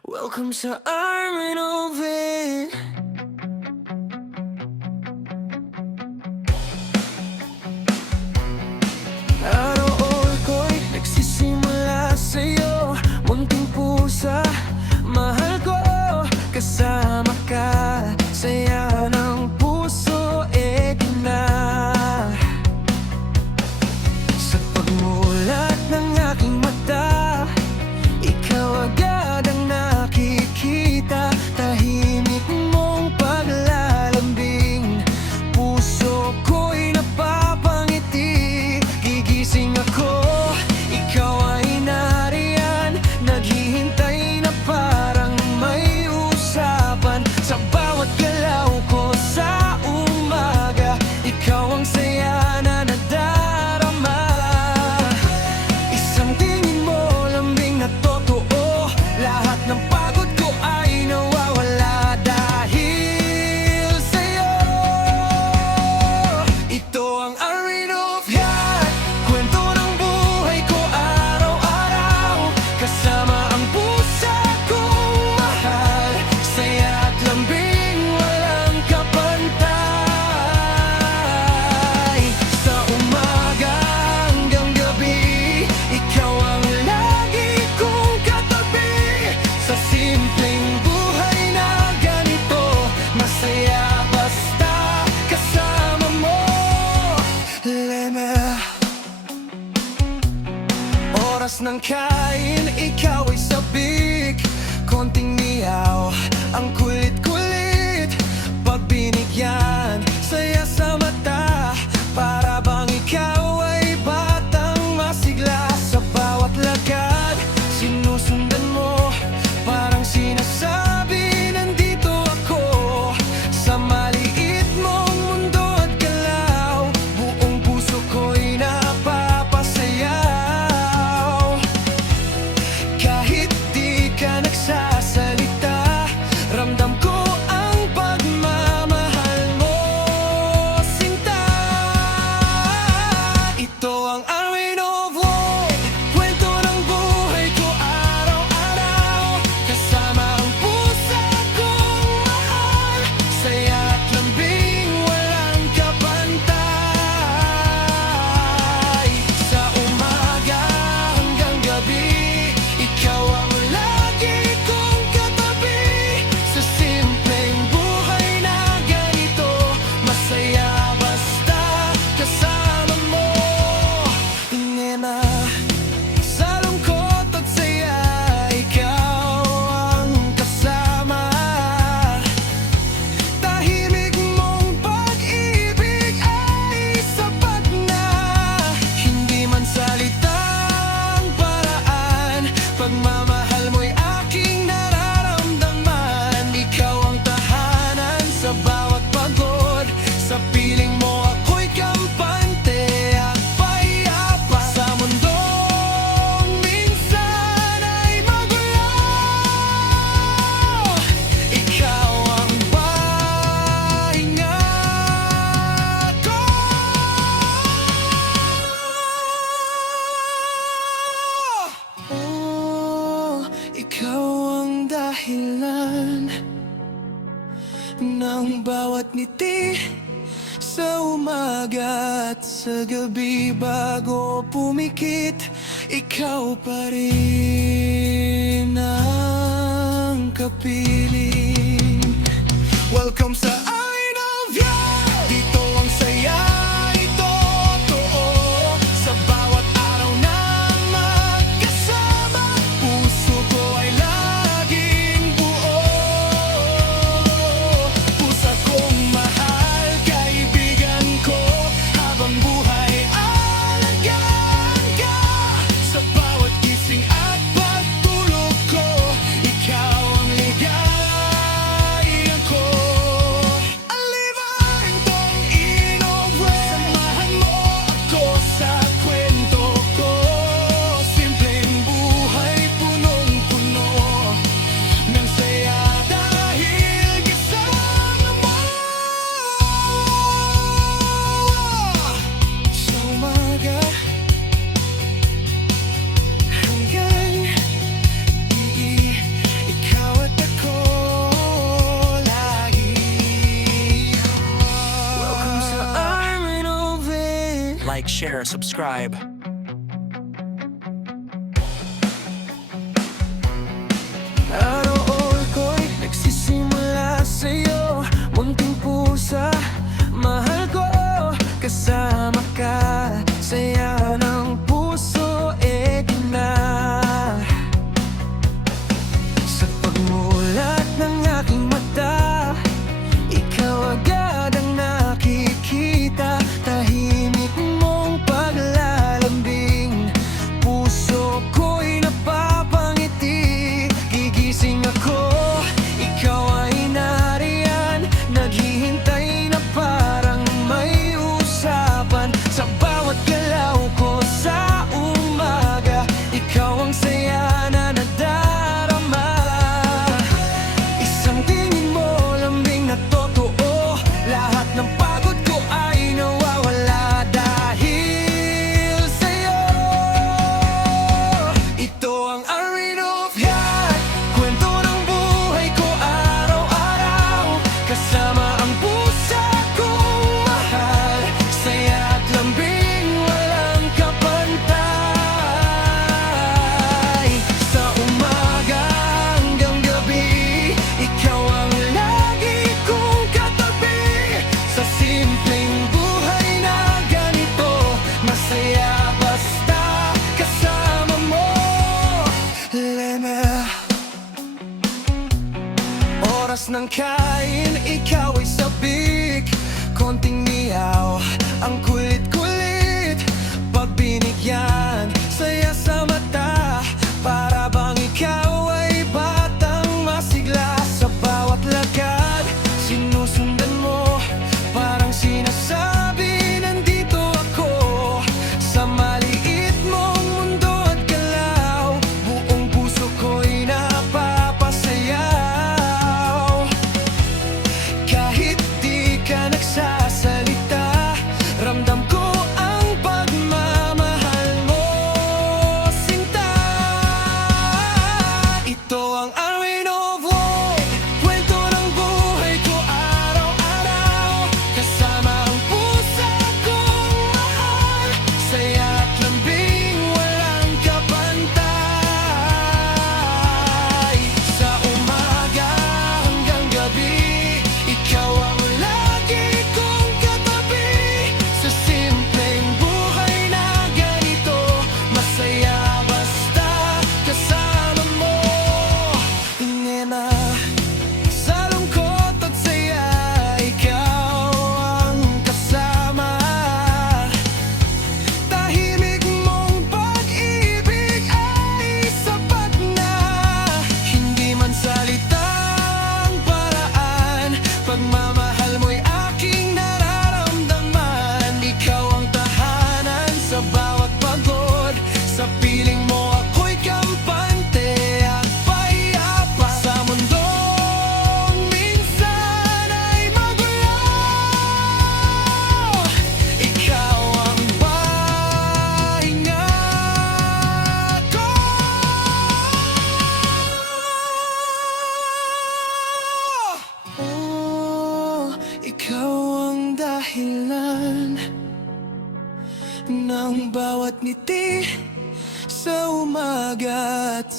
Welcome sa Armin Oven. Araw ko'y nagsisimula sa'yo, munting pusa, mahal ko, kasama ka, saya ng puso, na. Sa pagmulat ng aking mata, ikaw agad ang nakikita, tahimik mong paglalambing, puso ko'y napapangiti, gigising ako, ikaw ay nariyan, naghihintay na parang may usapan, sa bawat galaw ko sa umaga, ikaw ang saya na nadarama. Isang tingin mo lambing na totoo, lahat ng pagod ko ay nawawala dahil sa'yo. Ito ang Armin of Yan, kwento ng buhay ko araw-araw, kasama ang pusa kong mahal, saya at lambing walang kapantay. Sa umaga hanggang gabi, ikaw ang lagi kong katabi, sa simpleng buhay na ganito, masaya basta kasama mo. Leme. Oras ng kain, ikaw ay sabik, konting miyaw, ang kulit-kulit, pag binigyan, saya sa mata, para bang ikaw ay batang masigla, sa bawat lakad, sinusundan mo, parang sinasabi, nandito ako, sa maliit mong mundo at galaw, buong puso ko'y napapasayaw. Kahit di ka nagsasalita, ramdam ko ang pagmamahal mo, sinta. Ito ang Armin of Wood, kwento ng buhay ko araw-araw, kasama ang pusa kong mahal, saya at lambing walang kapantay. Sa umaga hanggang gabi, ikaw ang lagi kong katabi, sa simpleng buhay na ganito, masaya basta kasama mo. Nena, sa lungkot at saya, ikaw ang kasama, tahimik mong pag-ibig ay sapat na, hindi man salitang paraan, pagmamahal mo'y aking nararamdaman, ikaw ang tahanan sa bawat pagod, sa piling mo ako'y kampante at payapa, sa mundong minsan ay magulo, ikaw ang pahinga ko. Oh, ikaw ang dahilan ng bawat ngiti, sa umaga at sa gabi, bago pumikit, ikaw pa rin ang kapiling. Welcome sa Armin of Yan, dito ang saya ay totoo, sa bawat araw na magkasama, puso ko ay laging buo, pusa kong mahal, kaibigan ko, habang buhay alagaan ka, sa bawat gising at pagtulog ko, ikaw ang ligaya ko. share, subscribe. Araw ko'y nagsisimula sa'yo, munting pusa, mahal ko, kasama ka, saya ng puso, na. Sa pagmulat ng aking mata, ikaw agad ang nakikita, tahimik mong paglalambing, puso ko'y napapangiti, gigising ako, ikaw ay nariyan, naghihintay na parang may usapan, sa bawat galaw ko sa umaga, ikaw ang saya na nadarama. Isang tingin mo, lambing na totoo, lahat ng pagod ko ay nawawala dahil sa'yo. Ito ang Ring of Heart, kwento ng buhay ko araw-araw, kasama ang pusa kong mahal, saya at lambing walang kapantay. Sa umaga hanggang gabi, ikaw ang lagi kong katabi, sa simpleng buhay na ganito, masaya basta kasama mo. Leme. Oras ng kain, ikaw ay sabik, konting niyaw, ang kulit-kulit, pag binigyan, saya sa mata, para bang ikaw ay batang masigla, sa bawat lakad, sinusundan mo, parang sinasabi, nandito ako, sa maliit mong mundo at galaw, buong puso ko'y napapasayaw. Kahit di ka nagsasalita, ramdam ko ang pagmamahal mo, sinta. Ito ang Ring of Heart, kwento ng buhay ko araw-araw, kasama ang pusa kong mahal, saya at lambing walang kapantay. Sa umaga hanggang gabi, ikaw ang lagi kong katabi, sa simpleng buhay na ganito, masaya basta kasama mo. Nena, sa lungkot at saya, ikaw ang kasama, tahimik mong pag-ibig ay sapat na, hindi man salitang paraan, pagmamahal mo'y aking nararamdaman, ikaw ang tahanan sa bawat pagod, sa piling mo ako'y kampante at payapa, sa mundong minsan ay magulo, ikaw ang pahinga ko. Oh, ikaw ang dahilan ng bawat ngiti sa umaga at